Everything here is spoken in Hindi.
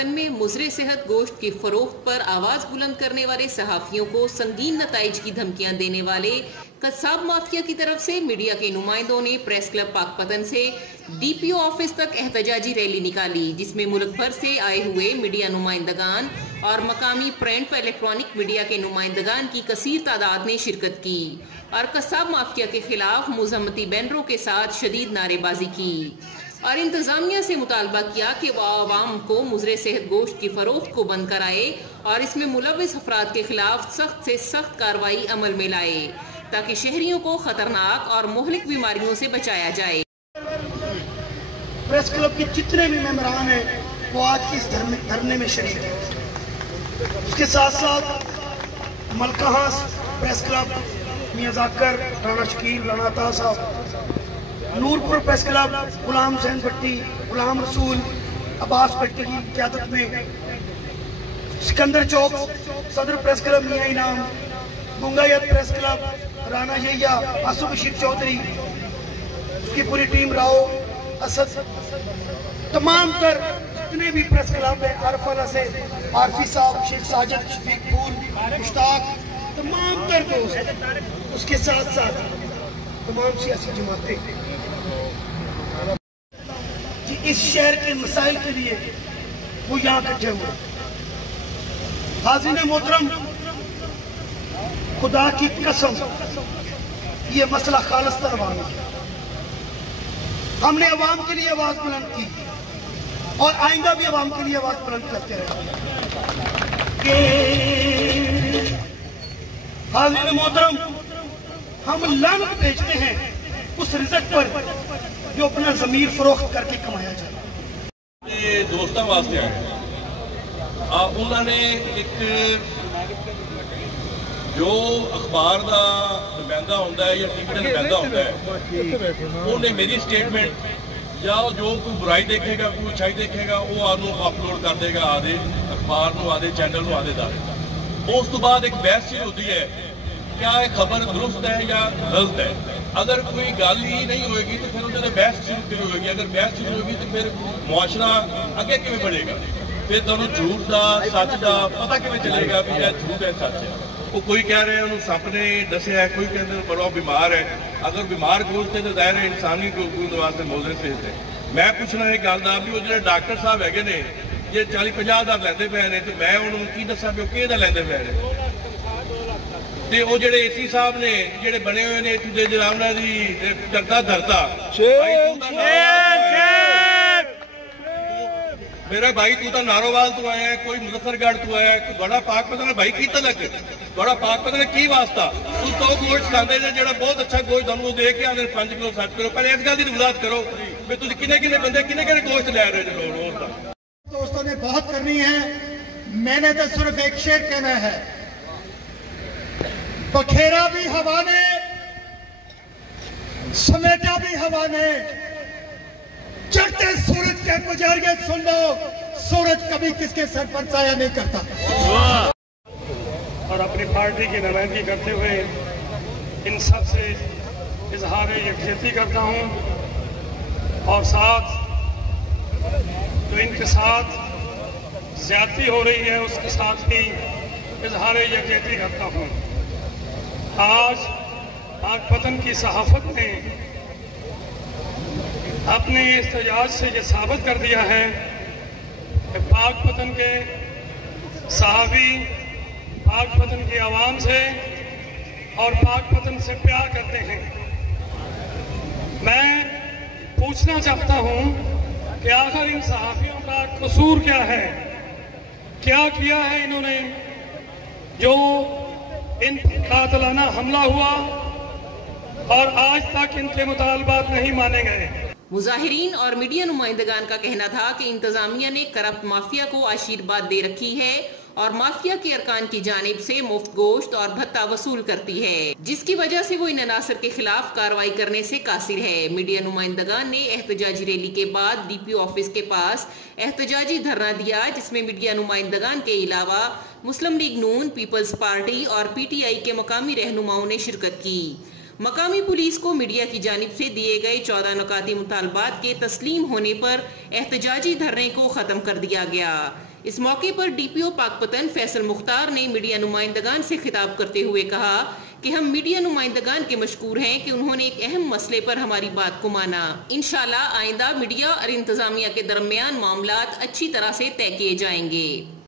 पाकपतन में मुजरे सेहत गोश्त की फरोख्त पर आवाज बुलंद करने वाले सहाफियों को संगीन नताइज की धमकियां देने वाले कस्साब माफिया की तरफ से मीडिया के नुमाइंदों ने प्रेस क्लब पाकपतन से DPO ऑफिस तक एहतजाजी रैली निकाली, जिसमें मुल्क भर से आए हुए मीडिया नुमाइंदगान और मकामी प्रिंट व इलेक्ट्रॉनिक मीडिया के नुमाइंदगान की कसीर तादाद ने शिरकत की और कस्साब माफिया के खिलाफ मुज़म्मती बैनरों के साथ शदीद नारेबाजी की और इंतजामिया से मुतालबा किया कि वह आवाम को मुजरे सेहत गोश्त की फरोख्त को बंद कराए और इसमें मुलविस अफराद के खिलाफ सख्त से सख्त कार्रवाई अमल में लाए ताकि शहरियों को खतरनाक और मुहलिक बीमारियों से बचाया जाए। प्रेस क्लब के जितने भी मेंबरान हैं वो आज की इस धरने में शरीक हैं। उसके साथ साथ मलकहा प्रेस क्लब, मियां जाकर, राना शकील, राना अता साहब, नूरपुर प्रेस क्लब, गुलाम हुसैन भट्टी, गुलाम रसूल, अब्बास भट्टी की क़यादत में, सिकंदर चौक सदर प्रेस क्लब मियां इनाम, गुंगायत प्रेस क्लब, राना यहिया, आसू बशीर चौधरी, उसकी पूरी टीम, राव असद, तमाम तर जितने भी प्रेस क्लब है, आरफाना से आरफी साहब, शेख साजिद, शफीकपुर, मुश्ताक, तमाम तर दोस्त, उसके साथ साथ तमाम सियासी जमातें कि इस शहर के मसाइल के लिए वो यहाँ इकट्ठे हुए। हाज़िर मोहतरम, खुदा की कसम ये मसला खालिस्तान अवाम है। हमने अवाम के लिए आवाज बुलंद की और आइंदा भी अवाम के लिए आवाज बुलंद करते रहेंगे। हाज़िर मोहतरम, हम लानत भेजते हैं उस रिज़्क पर जो अपना ज़मीर फरोख्त करके कमाया जाए। दोस्तों वास्ते आए उन्होंने एक जो अखबार का नुमाइंदा होता है या टीवी का नुमाइंदा होता है, उन्हें मेरी स्टेटमेंट या जो कोई बुराई देखेगा, कोई अच्छाई देखेगा, वो आनू अपलोड कर देगा आधे अखबार को, आधे चैनल को, आधे दारे। उस तो बाद एक बहस शुरू होती है, क्या खबर दुरुस्त है या गलत है। अगर कोई गल ही नहीं होगी तो फिर उन्होंने बहस शुरू होगी। अगर बहस शुरू होगी तो फिर मुआशरा अगे किवें बढ़ेगा, फिर तुहानूं झूठ का सच का पता किवें चलेगा भी यह झूठ है सच है। वो कोई कह रहे हैं उन्होंने सप ने दसिया है, कोई कहते हैं बड़ा बीमार है। अगर बीमार गोश्त है तो जाहिर है इंसानी गोश्त वास्ते मुजरे सेहत है। मैं पूछना एक गल का भी वो जो डॉक्टर साहब है ने जे 40-50 हज़ार लैंदे पे ने, तो मैं उन्होंने की दसा भी कि लैंदे पे ने। ते वो जेडे AC साहब ने जेडे बने हुए ने तुझे जरामना दी डरता धरता मेरा भाई, तू तो नारोवाल तू आया है, कोई मुजफ्फरगढ़ तू आया है, बड़ा पाकपतन भाई की तलक बड़ा पाकपतन की वास्ता तू तो गोश्त खाते जो बहुत अच्छा गोश्त तुहानूं दे के आने 5 किलो 7 किलो। पहले इस गल की वजाहत करो भी तुम किन्ने बंदे किन्ने गोश्त लै रहे हो रोज का। दोस्तों ने बहुत करनी है, मैंने तो सिर्फ एक शेर कहना है, बखेरा भी हवा ने, समेटा भी हवा ने, चढ़ते सूरज के गुजरिए सुन लो, सूरज कभी किसके सर पर साया नहीं करता। और अपनी पार्टी की नुमाइंदगी करते हुए इन सब से इजहार यकजहती करता हूँ और साथ जो इनके साथ ज्यादती हो रही है उसके साथ भी इजहार यकजहती करता हूँ। आज पाकपतन की सहाफत ने अपने इस्तेजाज से ये साबित कर दिया है कि पाकपतन के सहाफ़ी पाकपतन की आवाम से और पाकपतन से प्यार करते हैं। मैं पूछना चाहता हूं कि आखिर इन सहाफ़ियों का कसूर क्या है, क्या किया है इन्होंने जो इन कातिलाना हमला हुआ और आज तक इनके मुतालबात नहीं माने गए। मुजाहिरीन और मीडिया नुमाइंदगान का कहना था कि इंतजामिया ने करप्ट माफिया को आशीर्वाद दे रखी है और माफिया के अरकान की जानिब से मुफ्त गोश्त और भत्ता वसूल करती है, जिसकी वजह से वो इन अनासर के खिलाफ कार्रवाई करने से कासिर है। मीडिया नुमाइंदगान ने एहतजाजी रैली के बाद DPO ऑफिस के पास एहतजाजी धरना दिया, जिसमें मीडिया नुमाइंदगान के अलावा मुस्लिम लीग नून, पीपल्स पार्टी और PTI के मकामी रहनुमाओं ने शिरकत की। मकामी पुलिस को मीडिया की जानिब से दिए गए 14 नुकाती मुतालबात के तस्लीम होने पर एहतजाजी धरने को खत्म कर दिया गया। इस मौके पर डीपीओ पाकपतन फैसल मुख्तार ने मीडिया नुमाइंदगान से खिताब करते हुए कहा कि हम मीडिया नुमाइंदगान के मशकूर हैं कि उन्होंने एक अहम मसले पर हमारी बात को माना। इंशाल्लाह आइंदा मीडिया और इंतजामिया के दरमियान मामलात अच्छी तरह से तय किए जाएंगे।